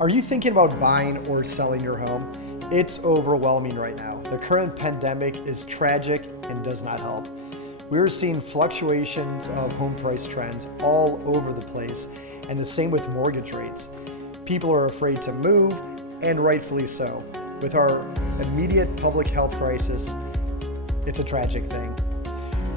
Are you thinking about buying or selling your home? It's overwhelming right now. The current pandemic is tragic and does not help. We're seeing fluctuations of home price trends all over the place, and the same with mortgage rates. People are afraid to move, and rightfully so. With our immediate public health crisis, it's a tragic thing.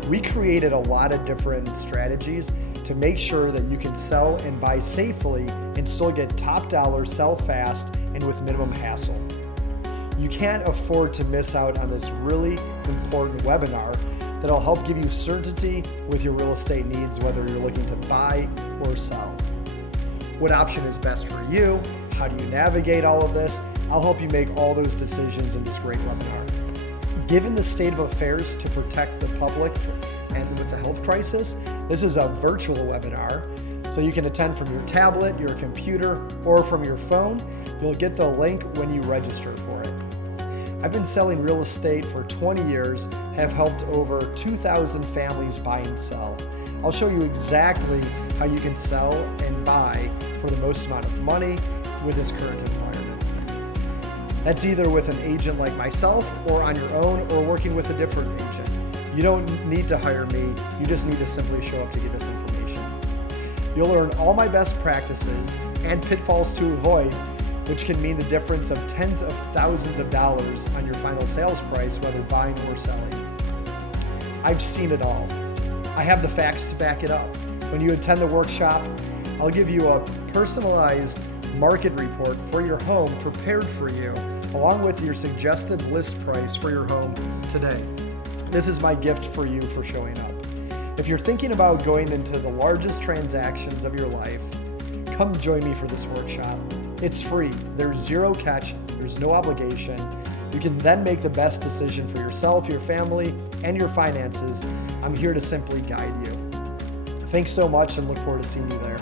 We created a lot of different strategies to make sure that you can sell and buy safely and still get top dollar, sell fast, and with minimum hassle. You can't afford to miss out on this really important webinar that'll help give you certainty with your real estate needs, whether you're looking to buy or sell. What option is best for you? How do you navigate all of this? I'll help you make all those decisions in this great webinar. Given the state of affairs to protect the public and with the health crisis, this is a virtual webinar, so you can attend from your tablet, your computer, or from your phone. You'll get the link when you register for it. I've been selling real estate for 20 years, have helped over 2,000 families buy and sell. I'll show you exactly how you can sell and buy for the most amount of money with this current environment. That's either with an agent like myself or on your own or working with a different agent. You don't need to hire me, you just need to simply show up to get this information. You'll learn all my best practices and pitfalls to avoid, which can mean the difference of tens of thousands of dollars on your final sales price, whether buying or selling. I've seen it all. I have the facts to back it up. When you attend the workshop, I'll give you a personalized market report for your home prepared for you, along with your suggested list price for your home today. This is my gift for you for showing up. If you're thinking about going into the largest transactions of your life, come join me for this workshop. It's free. There's zero catch. There's no obligation. You can then make the best decision for yourself, your family, and your finances. I'm here to simply guide you. Thanks so much and look forward to seeing you there.